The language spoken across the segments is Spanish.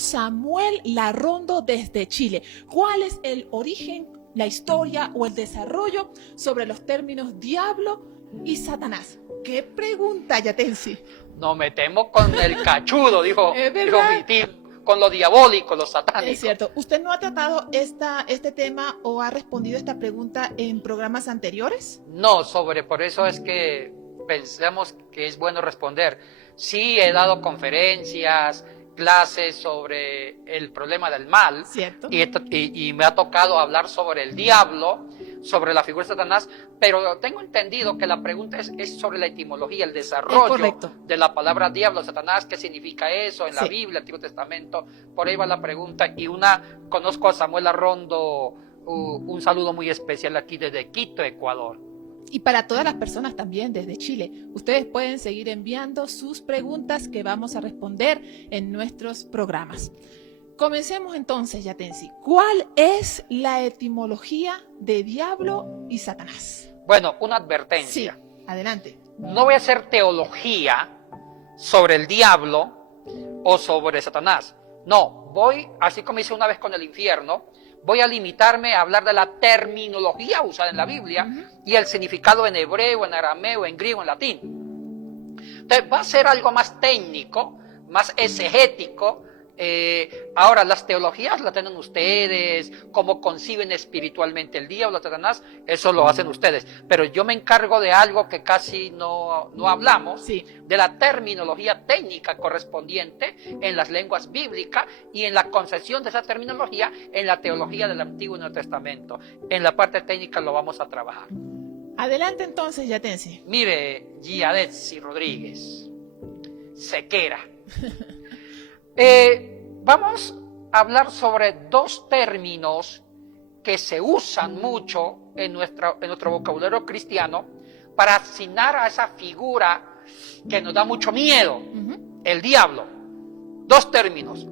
Samuel Larrondo desde Chile. ¿Cuál es el origen, la historia o el desarrollo sobre los términos diablo y Satanás? ¿Qué pregunta, Yatensi? Nos metemos con el cachudo, dijo mi tío, con lo diabólico, lo satánico. Es cierto. ¿Usted no ha tratado este tema o ha respondido esta pregunta en programas anteriores? No, por eso es que pensamos que es bueno responder. Sí, he dado conferencias, clases sobre el problema del mal. ¿Cierto? Y me ha tocado hablar sobre el diablo, sobre la figura de Satanás, pero tengo entendido que la pregunta es sobre la etimología, el desarrollo de la palabra diablo, Satanás, qué significa eso en la Biblia, el Antiguo Testamento. Por ahí va la pregunta. Y conozco a Samuel Larrondo, un saludo muy especial aquí desde Quito, Ecuador. Y para todas las personas también desde Chile, ustedes pueden seguir enviando sus preguntas que vamos a responder en nuestros programas. Comencemos entonces, Yatensi. ¿Cuál es la etimología de diablo y Satanás? Bueno, una advertencia. Sí, adelante. No voy a hacer teología sobre el diablo o sobre Satanás. No, así como hice una vez con el infierno, voy a limitarme a hablar de la terminología usada en la Biblia y el significado en hebreo, en arameo, en griego, en latín. Entonces va a ser algo más técnico, más exegético. Ahora, las teologías las tienen ustedes, cómo conciben espiritualmente el diablo, Satanás, eso lo hacen ustedes. Pero yo me encargo de algo que casi no hablamos, de la terminología técnica correspondiente en las lenguas bíblicas y en la concepción de esa terminología en la teología del Antiguo y Nuevo Testamento. En la parte técnica lo vamos a trabajar. Adelante entonces, Yatensi. Mire, Giadetsi Rodríguez, Sequera. Vamos a hablar sobre dos términos que se usan mucho en nuestro vocabulario cristiano para asignar a esa figura que nos da mucho miedo, el diablo. Dos términos,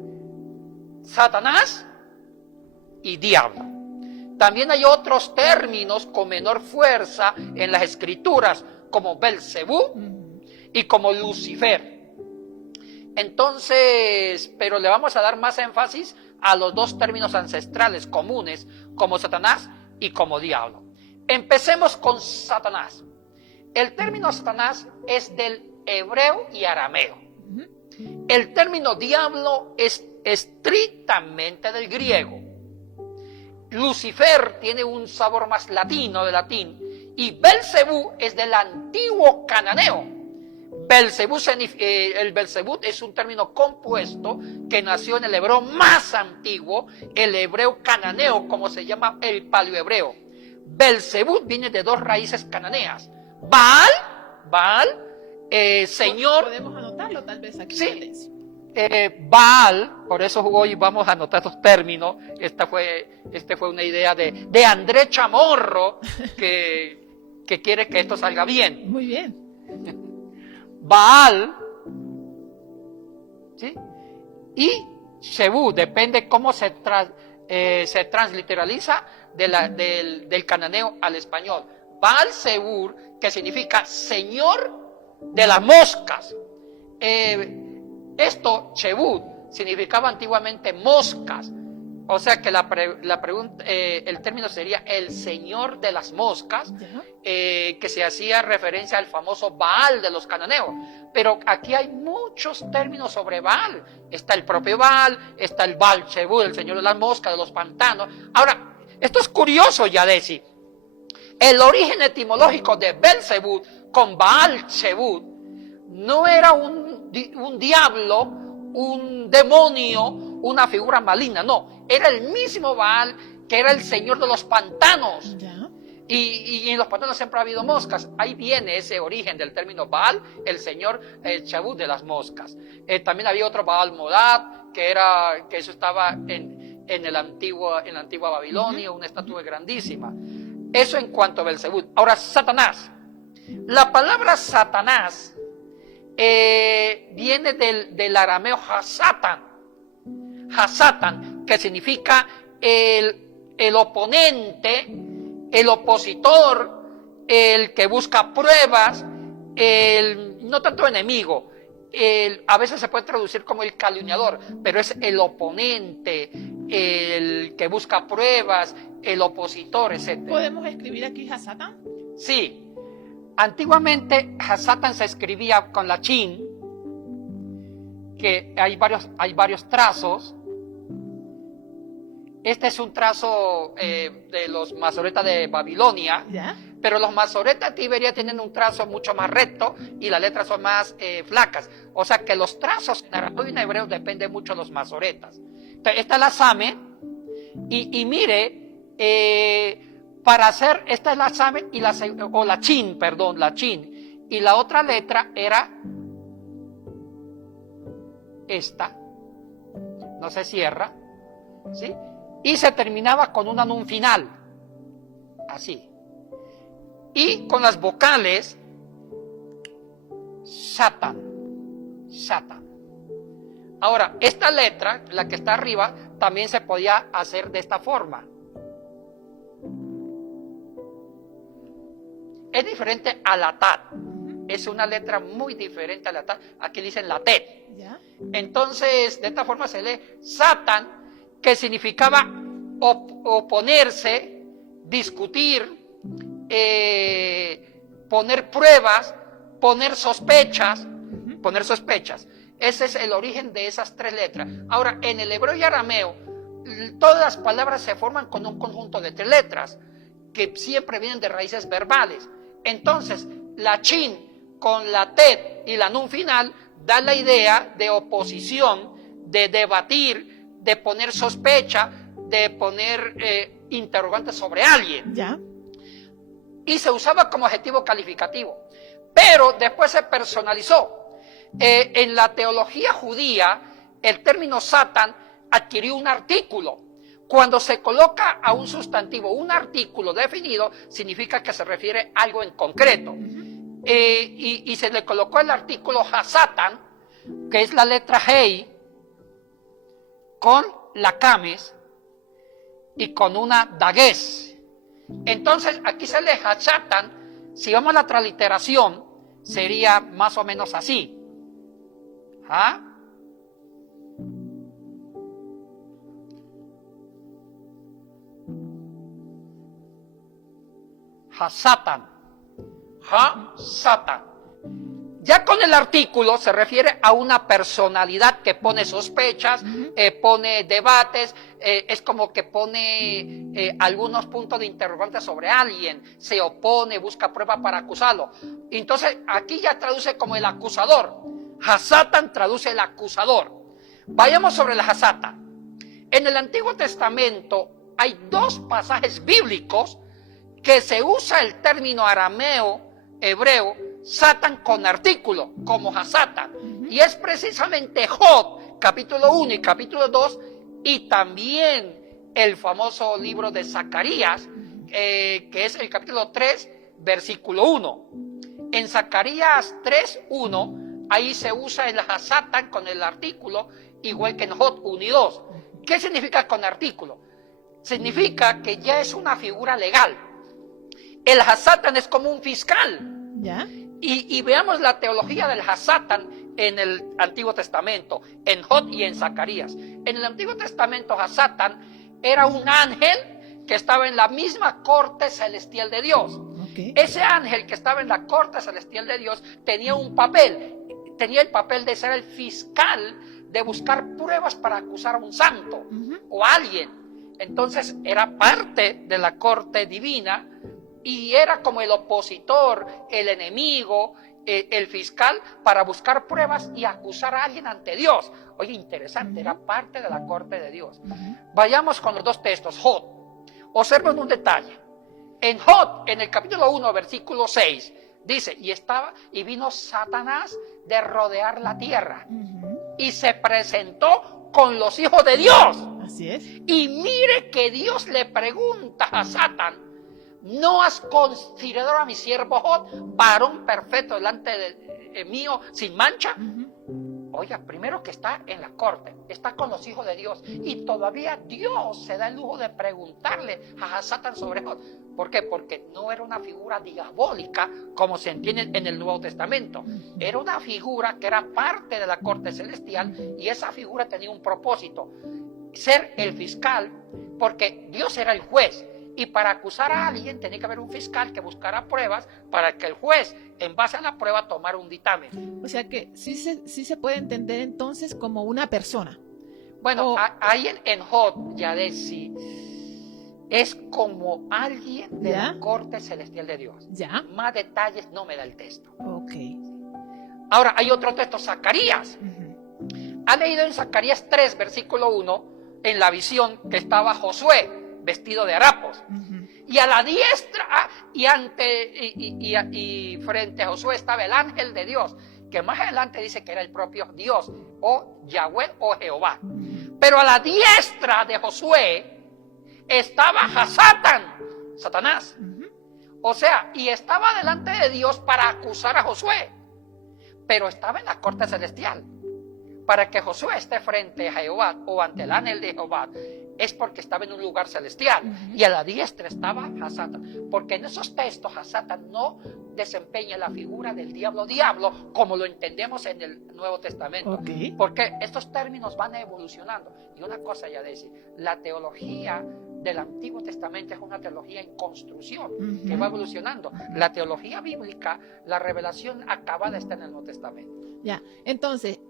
Satanás y diablo. También hay otros términos con menor fuerza en las escrituras, como Belcebú y como Lucifer. Entonces, pero le vamos a dar más énfasis a los dos términos ancestrales comunes, como Satanás y como diablo. Empecemos con Satanás. El término Satanás es del hebreo y arameo. El término diablo es estrictamente del griego. Lucifer tiene un sabor más latino, de latín, y Belcebú es del antiguo cananeo. El Belcebú es un término compuesto que nació en el hebreo más antiguo, el hebreo cananeo, como se llama el paleohebreo. Belcebú viene de dos raíces cananeas. Baal, señor. Podemos anotarlo tal vez aquí. Sí. Baal, por eso hoy vamos a anotar estos términos. Esta fue una idea de André Chamorro, que quiere que esto salga bien. Muy bien. Baal, ¿sí? Y Shebú, depende cómo se transliteraliza del cananeo al español. Baal Zebur, que significa señor de las moscas. Shebú, significaba antiguamente moscas. O sea que el término sería el señor de las moscas, que se hacía referencia al famoso Baal de los cananeos. Pero aquí hay muchos términos sobre Baal. Está el propio Baal, está el Baal Shebú, el señor de las moscas, de los pantanos. Ahora, esto es curioso, Yadesi. El origen etimológico de Belcebú con Baal Shebú no era un diablo, un demonio, una figura maligna, no. Era el mismo Baal, que era el señor de los pantanos. Y en los pantanos siempre ha habido moscas. Ahí viene ese origen del término Baal, el señor Shebú de las moscas. También había otro Baal Modad, que eso estaba en la antigua Babilonia, una estatua grandísima. Eso en cuanto a Belcebú. Ahora, Satanás. La palabra Satanás viene del arameo Hasatan, que significa el oponente, el opositor, el que busca pruebas, no tanto enemigo, a veces se puede traducir como el calumniador, pero es el oponente, el que busca pruebas, el opositor, etc. ¿Podemos escribir aquí Hasatán? Sí. Antiguamente Hasatán se escribía con la chin, que hay varios trazos. Este es un trazo de los masoretas de Babilonia. ¿Ya? Pero los masoretas de Tiberia tienen un trazo mucho más recto y las letras son más flacas. O sea que los trazos en arameo y en hebreo dependen mucho de los masoretas. Entonces, esta es la Same. Y mire, para hacer, esta es la Same y la Chin, perdón, la Chin. Y la otra letra era esta. No se cierra. ¿Sí? Y se terminaba con una nun final. Así. Y con las vocales, Satan, Satan. Ahora, esta letra, la que está arriba, también se podía hacer de esta forma. Es diferente a la Tat. Es una letra muy diferente a la Tat. Aquí dicen la Tet. ¿Ya? Entonces, de esta forma se lee Satan, que significaba oponerse, discutir, poner pruebas, poner sospechas. Ese es el origen de esas tres letras. Ahora, en el hebreo y arameo, todas las palabras se forman con un conjunto de tres letras, que siempre vienen de raíces verbales. Entonces, la chin con la tet y la nun final da la idea de oposición, de debatir, de poner sospecha, de poner interrogantes sobre alguien. ¿Ya? Y se usaba como adjetivo calificativo. Pero después se personalizó. En la teología judía, el término Satan adquirió un artículo. Cuando se coloca a un sustantivo un artículo definido, significa que se refiere a algo en concreto. Y se le colocó el artículo Hasatan, que es la letra Hei, con la Kames y con una Dages. Entonces, aquí se lee Hasatan. Si vamos a la transliteración, sería más o menos así. ¿Ah? Hasatan. Hasatan. Ya con el artículo se refiere a una personalidad que pone sospechas, pone debates, es como que pone algunos puntos de interrogante sobre alguien, se opone, busca prueba para acusarlo. Entonces aquí ya traduce como el acusador. Hasatan traduce el acusador. Vayamos sobre la Hasatan. En el Antiguo Testamento hay dos pasajes bíblicos que se usa el término arameo, hebreo, Satan con artículo, como Hasatan. Y es precisamente Job, capítulo 1 y capítulo 2, y también el famoso libro de Zacarías, que es el capítulo 3, versículo 1. En Zacarías 3, 1, ahí se usa el Hasatan con el artículo, igual que en Job 1 y 2. ¿Qué significa con artículo? Significa que ya es una figura legal. El Hasatan es como un fiscal. ¿Ya? Y veamos la teología del Hasatan en el Antiguo Testamento, en Job y en Zacarías. En el Antiguo Testamento, Hasatan era un ángel que estaba en la misma corte celestial de Dios. Okay. Ese ángel que estaba en la corte celestial de Dios tenía un papel, tenía el papel de ser el fiscal, de buscar pruebas para acusar a un santo o a alguien. Entonces era parte de la corte divina y era como el opositor, el enemigo, el fiscal para buscar pruebas y acusar a alguien ante Dios. Oye, interesante, era parte de la corte de Dios. Vayamos con los dos textos. Job. Observen un detalle. En Job, en el capítulo 1, versículo 6, dice, y vino Satanás de rodear la tierra y se presentó con los hijos de Dios. Así es. Y mire que Dios le pregunta a Satán, ¿no has considerado a mi siervo Job varón perfecto delante de mío sin mancha? Oiga, primero que está en la corte, está con los hijos de Dios y todavía Dios se da el lujo de preguntarle a Satan sobre eso. ¿Por qué? Porque no era una figura diabólica como se entiende en el Nuevo Testamento. Era una figura que era parte de la corte celestial y esa figura tenía un propósito, ser el fiscal, porque Dios era el juez. Y para acusar a alguien tenía que haber un fiscal que buscara pruebas para que el juez, en base a la prueba, tomara un dictamen. O sea que sí se puede entender entonces como una persona. Bueno, ahí en Job, Yadesi, es como alguien de ¿Ya? la corte celestial de Dios. ¿Ya? Más detalles no me da el texto. Ok. Ahora, hay otro texto, Zacarías. Ha leído en Zacarías 3, versículo 1, en la visión que estaba Josué, vestido de harapos. Y a la diestra, y frente a Josué estaba el ángel de Dios, que más adelante dice que era el propio Dios, o Yahweh o Jehová. Pero a la diestra de Josué estaba Satanás. O sea, y estaba delante de Dios para acusar a Josué, pero estaba en la corte celestial. Para que Josué esté frente a Jehová o ante el ángel de Jehová, es porque estaba en un lugar celestial. Y a la diestra estaba Satan. Porque en esos textos Satan no desempeña la figura del diablo como lo entendemos en el Nuevo Testamento. Okay. Porque estos términos van evolucionando. Y una cosa ya decir, la teología del Antiguo Testamento es una teología en construcción, que va evolucionando. La teología bíblica, la revelación acabada está en el Nuevo Testamento. Ya, entonces,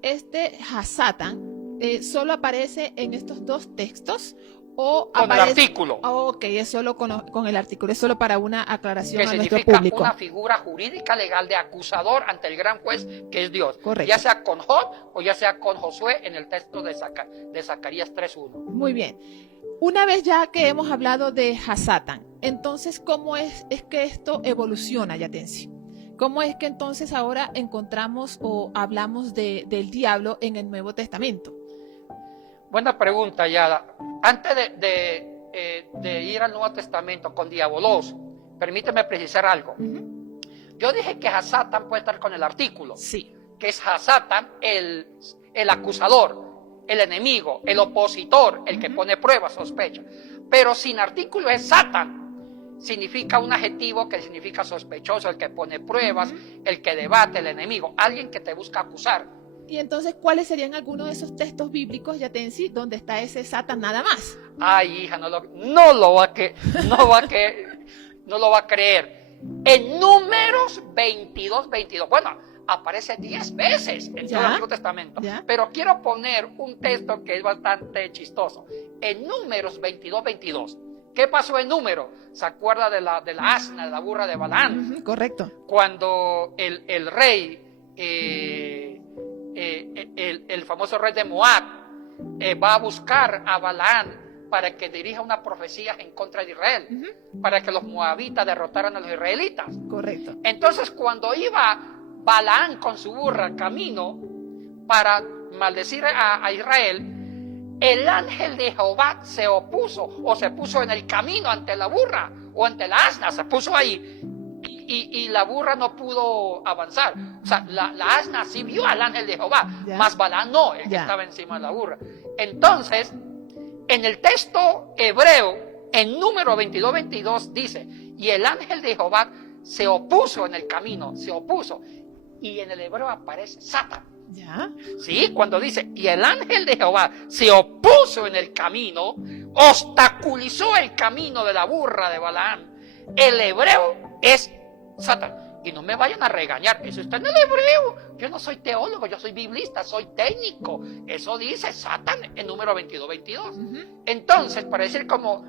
Satan solo aparece en estos dos textos o con aparece... el artículo. Ok, es solo con el artículo, es solo para una aclaración que a nuestro significa público. una figura jurídica legal de acusador ante el gran juez que es Dios. Correcto. Ya sea con Job o ya sea con Josué en el texto de Zacarías 3.1. Muy bien. Una vez ya que hemos hablado de Satan, entonces, ¿cómo es que esto evoluciona, Yatensi? ¿Cómo es que entonces ahora encontramos o hablamos del diablo en el Nuevo Testamento? Buena pregunta, Yada. Antes de ir al Nuevo Testamento con diabolos, permíteme precisar algo. Yo dije que Satan puede estar con el artículo. Sí. Que es Satan el acusador, el enemigo, el opositor, el que pone pruebas, sospecha. Pero sin artículo es Satan. Significa un adjetivo que significa sospechoso, el que pone pruebas, el que debate, el enemigo, alguien que te busca acusar. Y entonces, ¿cuáles serían algunos de esos textos bíblicos, Yatensi, donde está ese Satan nada más? Ay, hija, no lo va a creer. En Números 22. Bueno, aparece 10 veces en todo el Antiguo Testamento. ¿Ya? Pero quiero poner un texto que es bastante chistoso. En Números 22. ¿Qué pasó en Número? ¿Se acuerda de la asna, de la burra de Balaam? Correcto. Cuando el rey, el famoso rey de Moab, va a buscar a Balaam para que dirija una profecía en contra de Israel, para que los moabitas derrotaran a los israelitas. Correcto. Entonces, cuando iba Balaam con su burra camino para maldecir a Israel, el ángel de Jehová se opuso o se puso en el camino ante la burra o ante la asna, se puso ahí y la burra no pudo avanzar. O sea, la asna sí vio al ángel de Jehová, mas Balaam no, el que estaba encima de la burra. Entonces, en el texto hebreo, en Número 22 dice, y el ángel de Jehová se opuso en el camino, se opuso. Y en el hebreo aparece Satan. ¿Ya? Sí, cuando dice, y el ángel de Jehová se opuso en el camino, obstaculizó el camino de la burra de Balaam. El hebreo es Satan. Y no me vayan a regañar, eso está en el hebreo. Yo no soy teólogo, yo soy biblista, soy técnico. Eso dice Satan en Número 22. Entonces, para decir como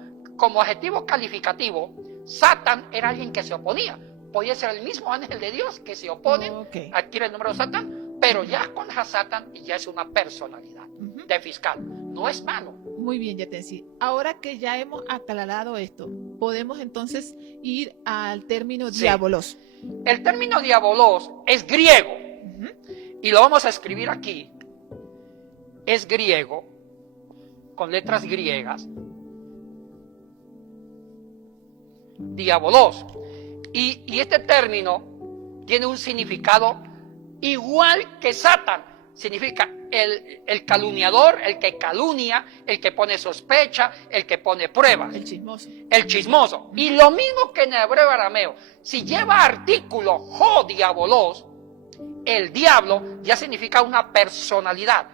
adjetivo calificativo, Satan era alguien que se oponía. Podía ser el mismo ángel de Dios que se opone, adquiere el número de Satan, pero ya con Satan ya es una personalidad de fiscal, no es malo. Muy bien, Yatensi. Ahora que ya hemos aclarado esto, podemos entonces ir al término diabolos. El término diabolos es griego y lo vamos a escribir aquí. Es griego, con letras griegas. Diabolos. Y este término tiene un significado igual que Satan, significa el calumniador, el que calumnia, el que pone sospecha, el que pone pruebas. El chismoso. El chismoso. Y lo mismo que en el hebreo arameo, si lleva artículo ho diabolos, el diablo ya significa una personalidad,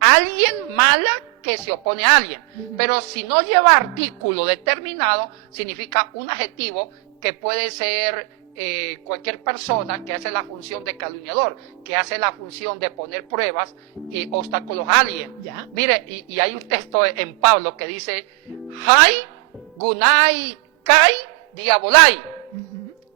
alguien mala que se opone a alguien. Pero si no lleva artículo determinado, significa un adjetivo que puede ser cualquier persona que hace la función de calumniador, que hace la función de poner pruebas y obstáculos a alguien. ¿Ya? Mire, y hay un texto en Pablo que dice, Hai, Gunai, Kai, Diabolai,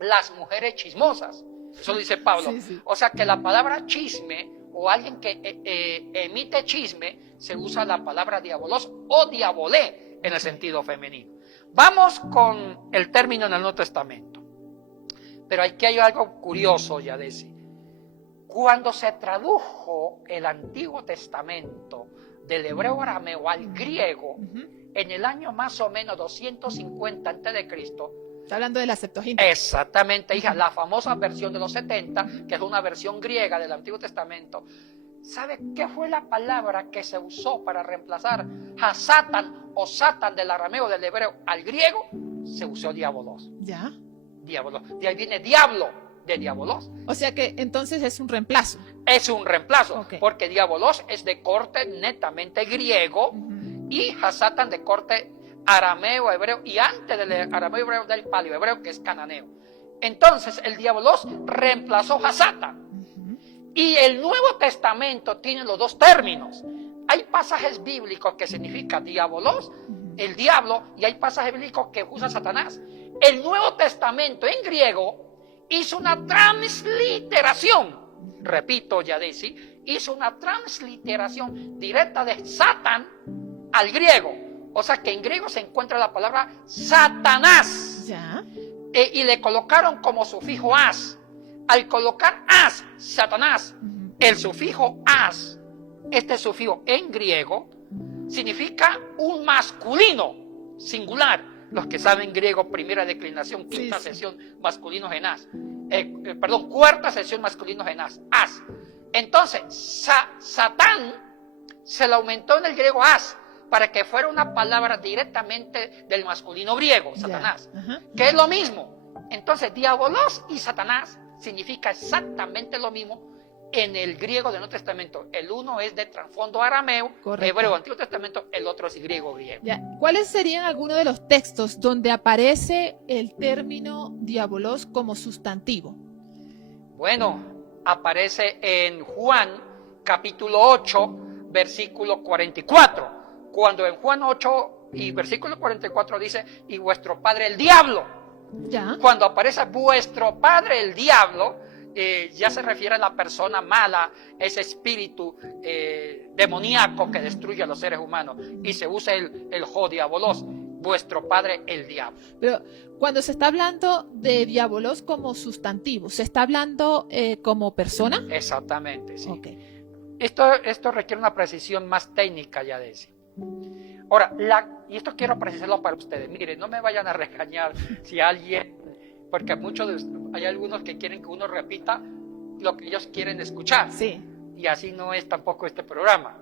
las mujeres chismosas. Eso lo dice Pablo. Sí, sí. O sea que la palabra chisme o alguien que emite chisme, se usa la palabra diabolos o diabolé en el sentido femenino. Vamos con el término en el Nuevo Testamento. Pero aquí hay algo curioso, Yadesi. Cuando se tradujo el Antiguo Testamento del hebreo arameo al griego, en el año más o menos 250 a.C., Está hablando de la Septuaginta. exactamente, hija, la famosa versión de los 70, que es una versión griega del Antiguo Testamento. ¿Sabe qué fue la palabra que se usó para reemplazar a Satan o Satan del arameo del hebreo al griego? Se usó diabolos. ¿Ya? Diabolos. De ahí viene diablo, de diabolos. O sea que entonces es un reemplazo. Es un reemplazo, Ok. porque diabolos es de corte netamente griego y Hasatan de corte arameo, hebreo, y antes del arameo hebreo del paleohebreo, que es cananeo. Entonces el diabolos reemplazó Hasatan. Y el Nuevo Testamento tiene los dos términos. Hay pasajes bíblicos que significan diabolos, el diablo, y hay pasajes bíblicos que usa Satanás. El Nuevo Testamento en griego hizo una transliteración, repito, Yadesi, hizo una transliteración directa de Satan al griego. O sea que en griego se encuentra la palabra Satanás. ¿Ya? Y le colocaron como sufijo as. Al colocar as, Satanás, el sufijo as, este sufijo en griego, significa un masculino singular. Los que saben griego, primera declinación, quinta sesión, masculinos en as. Cuarta sesión, masculinos en as. As. Entonces, Satán se le aumentó en el griego as, para que fuera una palabra directamente del masculino griego, Satanás, que es lo mismo. Entonces, diabolos y Satanás significa exactamente lo mismo en el griego del Nuevo Testamento. El uno es de trasfondo arameo, hebreo, Antiguo Testamento, el otro es griego. Ya. ¿Cuáles serían algunos de los textos donde aparece el término diabolos como sustantivo? Bueno, aparece en Juan capítulo 8, versículo 44. Cuando en Juan 8 y versículo 44 dice, y vuestro padre el diablo. ¿Ya? Cuando aparece vuestro padre el diablo, ya se refiere a la persona mala, ese espíritu demoníaco que destruye a los seres humanos. Y se usa el ho diabolos, vuestro padre el diablo. Pero cuando se está hablando de diabolos como sustantivo, ¿se está hablando como persona? Exactamente, sí. Okay. Esto requiere una precisión más técnica, ya decía. Ahora, y esto quiero precisarlo para ustedes. Miren, no me vayan a regañar si alguien, porque hay algunos que quieren que uno repita lo que ellos quieren escuchar. Sí. Y así no es tampoco este programa.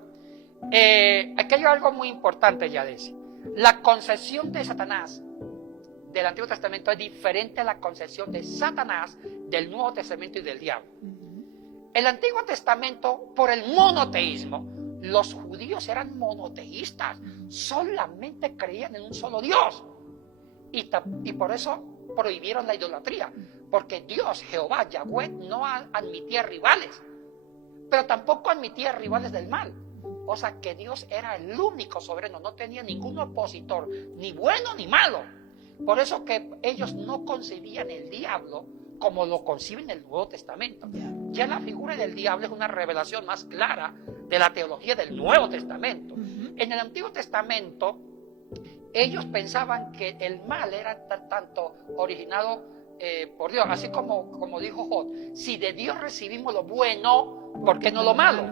Aquí hay algo muy importante, ya decía. La concepción de Satanás del Antiguo Testamento es diferente a la concepción de Satanás del Nuevo Testamento y del diablo. El Antiguo Testamento, por el monoteísmo, los judíos eran monoteístas, solamente creían en un solo Dios. Y por eso prohibieron la idolatría, porque Dios, Jehová, Yahweh, no admitía rivales, pero tampoco admitía rivales del mal. O sea que Dios era el único soberano, no tenía ningún opositor, ni bueno ni malo. Por eso que ellos no concebían el diablo como lo conciben en el Nuevo Testamento. Ya la figura del diablo es una revelación más clara de la teología del Nuevo Testamento. En el Antiguo Testamento, ellos pensaban que el mal era tanto originado por Dios, así como dijo Job, si de Dios recibimos lo bueno, ¿por qué no lo malo?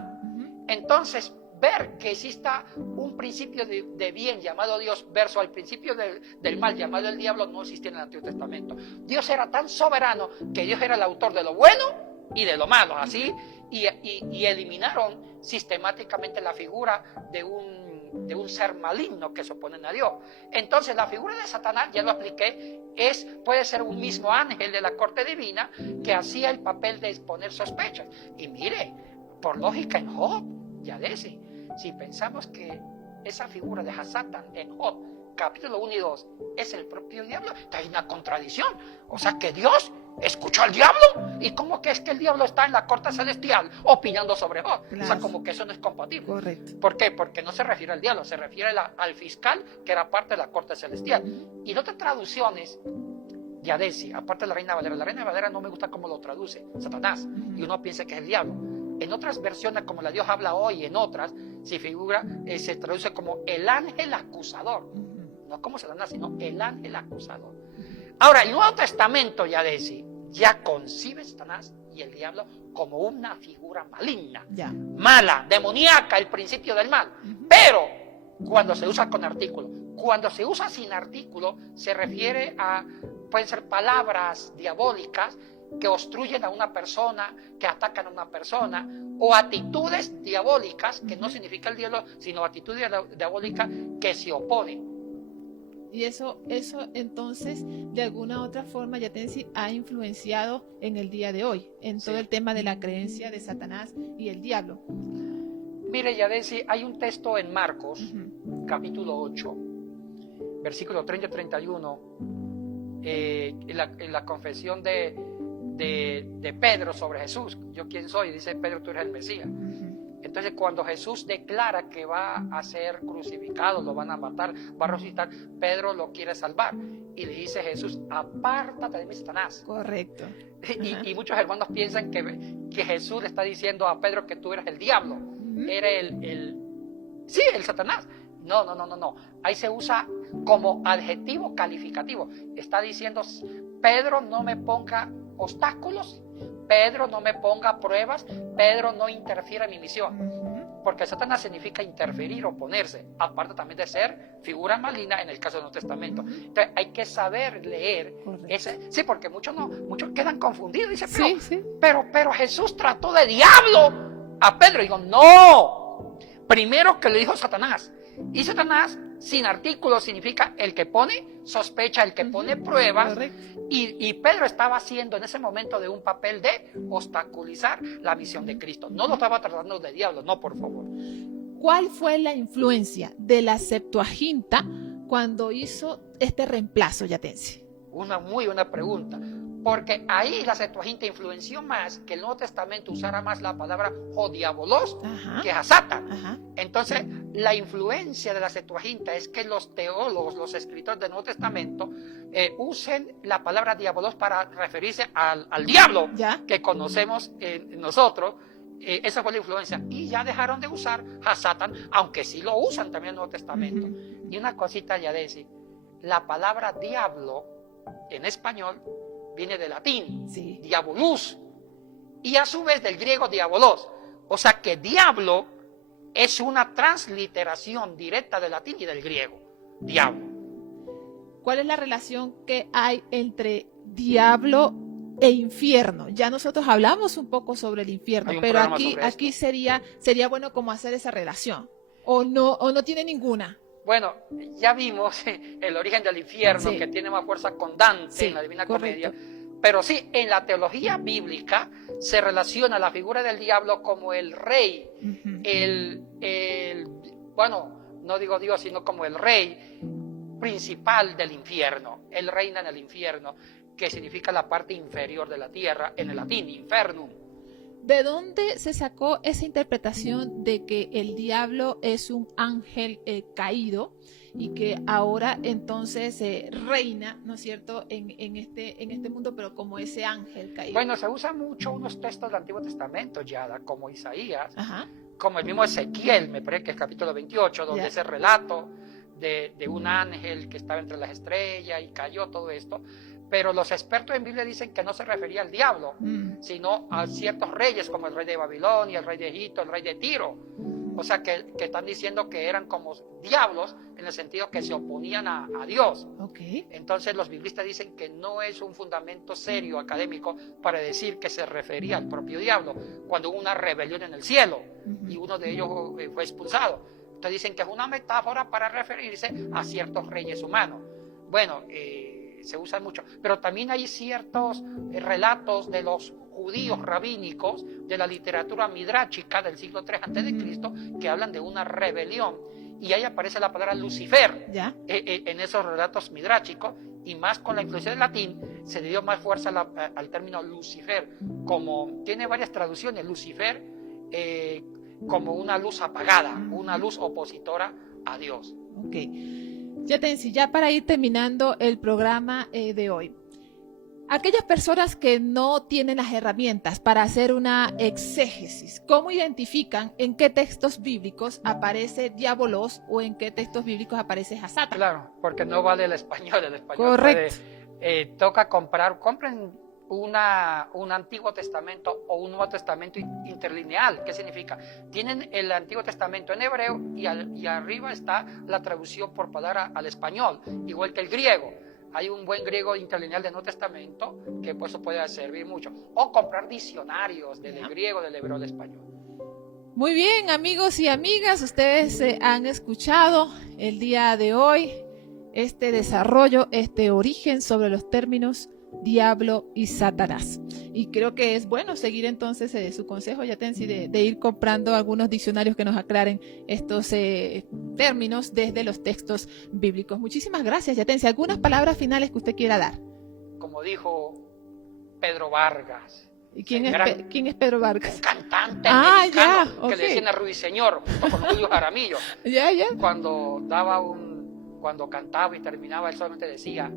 Entonces, ver que exista un principio de bien llamado Dios versus al principio del mal llamado el diablo no existía en el Antiguo Testamento. Dios era tan soberano que Dios era el autor de lo bueno y de lo malo, así, y eliminaron sistemáticamente la figura de un ser maligno que se oponen a Dios. Entonces la figura de Satanás, ya lo expliqué, puede ser un mismo ángel de la corte divina que hacía el papel de exponer sospechas. Y mire, por lógica en Job, ya dice, si pensamos que esa figura de Hasatán en Job, capítulo 1 y 2, es el propio diablo, hay una contradicción. O sea que Dios escuchó al diablo. ¿Y cómo que es que el diablo está en la corte celestial opinando sobre Job? Claro. O sea, como que eso no es compatible. Correcto. ¿Por qué? Porque no se refiere al diablo, se refiere al fiscal que era parte de la corte celestial. Y en otras traducciones, ya decía, aparte de la Reina Valera no me gusta cómo lo traduce, Satanás, y uno piensa que es el diablo. En otras versiones, como la Dios habla hoy, en otras, se traduce como el ángel acusador. No como Satanás, sino el ángel acusador. Ahora, el Nuevo Testamento, ya concibe Satanás y el diablo como una figura maligna, mala, demoníaca, el principio del mal. Pero cuando se usa con artículo, cuando se usa sin artículo, se refiere pueden ser palabras diabólicas que obstruyen a una persona, que atacan a una persona, o actitudes diabólicas, que no significa el diablo, sino actitudes diabólicas que se oponen. Y eso entonces, de alguna u otra forma, Yatensi, ha influenciado en el día de hoy, en todo el tema de la creencia de Satanás y el diablo. Mire, Yatensi, hay un texto en Marcos, capítulo 8, versículo 30 y 31, en la confesión de Pedro sobre Jesús. ¿Yo quién soy? Dice Pedro, tú eres el Mesías. Entonces, cuando Jesús declara que va a ser crucificado, lo van a matar, va a resucitar, Pedro lo quiere salvar. Y le dice Jesús, apártate de mí, Satanás. Correcto. Y muchos hermanos piensan que Jesús le está diciendo a Pedro que tú eres el diablo. Eres el Satanás. No. Ahí se usa como adjetivo calificativo. Está diciendo, Pedro, no me ponga obstáculos, Pedro, no me ponga pruebas, Pedro, no interfiera en mi misión. Porque Satanás significa interferir, oponerse, aparte también de ser figura maligna en el caso del Nuevo Testamento. Entonces hay que saber leer ese. Sí, porque muchos quedan confundidos. Dicen, pero Jesús trató de diablo a Pedro. Y digo, no. Primero que le dijo Satanás. Y Satanás, sin artículo, significa el que pone sospecha, el que pone pruebas. Y Pedro estaba haciendo en ese momento de un papel de obstaculizar la misión de Cristo. No lo estaba tratando de diablo, no, por favor. ¿Cuál fue la influencia de la Septuaginta cuando hizo este reemplazo, Yatensi? Una muy buena pregunta. Porque ahí la Septuaginta influenció más que el Nuevo Testamento usara más la palabra diabolos que Hasatán. Entonces, la influencia de la Septuaginta es que los teólogos, los escritores del Nuevo Testamento, usen la palabra diabolos para referirse al diablo que conocemos nosotros. Esa fue la influencia. Y ya dejaron de usar Hasatán, aunque sí lo usan también en el Nuevo Testamento. Y una cosita ya decir, la palabra diablo en español viene del latín, diabolus, y a su vez del griego diabolos. O sea que diablo es una transliteración directa del latín y del griego, diablo. ¿Cuál es la relación que hay entre diablo e infierno? Ya nosotros hablamos un poco sobre el infierno, pero aquí sería bueno como hacer esa relación, o no tiene ninguna. Bueno, ya vimos el origen del infierno, que tiene más fuerza con Dante en la Divina Comedia. Pero sí, en la teología bíblica se relaciona la figura del diablo como el rey, bueno, no digo Dios, sino como el rey principal del infierno. Él reina en el infierno, que significa la parte inferior de la tierra, en el latín, infernum. ¿De dónde se sacó esa interpretación de que el diablo es un ángel caído y que ahora entonces reina, ¿no es cierto?, en este mundo, pero como ese ángel caído? Bueno, se usan mucho unos textos del Antiguo Testamento, Yada, como Isaías, como el mismo Ezequiel, me parece que es capítulo 28, donde ese relato de un ángel que estaba entre las estrellas y cayó, todo esto. Pero los expertos en Biblia dicen que no se refería al diablo, sino a ciertos reyes como el rey de Babilonia, el rey de Egipto, el rey de Tiro. O sea, que están diciendo que eran como diablos en el sentido que se oponían a Dios. Okay. Entonces los biblistas dicen que no es un fundamento serio académico para decir que se refería al propio diablo cuando hubo una rebelión en el cielo y uno de ellos fue expulsado. Entonces dicen que es una metáfora para referirse a ciertos reyes humanos. Bueno, se usa mucho, pero también hay ciertos relatos de los judíos rabínicos de la literatura midráchica del siglo III a.C. que hablan de una rebelión, y ahí aparece la palabra Lucifer. ¿Ya? En esos relatos midráchicos, y más con la inclusión del latín se le dio más fuerza al término Lucifer, como tiene varias traducciones. Lucifer como una luz apagada, una luz opositora a Dios. Ok. Yatensi, ya para ir terminando el programa de hoy, aquellas personas que no tienen las herramientas para hacer una exégesis, ¿cómo identifican en qué textos bíblicos aparece diabolos o en qué textos bíblicos aparece Hasata? Claro, porque no vale el español. Correcto. Toca compren un Antiguo Testamento o un Nuevo Testamento interlineal. ¿Qué significa? Tienen el Antiguo Testamento en hebreo y arriba está la traducción por palabra al español, igual que el griego. Hay un buen griego interlineal del Nuevo Testamento que por eso puede servir mucho. O comprar diccionarios del griego, del hebreo, al español. Muy bien, amigos y amigas, ustedes han escuchado el día de hoy este desarrollo, este origen sobre los términos diablo y Satanás. Y creo que es bueno seguir entonces su consejo, Yatensi, de ir comprando algunos diccionarios que nos aclaren estos términos desde los textos bíblicos. Muchísimas gracias, Yatensi. ¿Algunas palabras finales que usted quiera dar? Como dijo Pedro Vargas. ¿Y quién es Pedro Vargas? Un cantante mexicano ya, okay. Que le decían a Ruiseñor, junto con Julio Jaramillo. Ya. Cuando cantaba y terminaba, él solamente decía: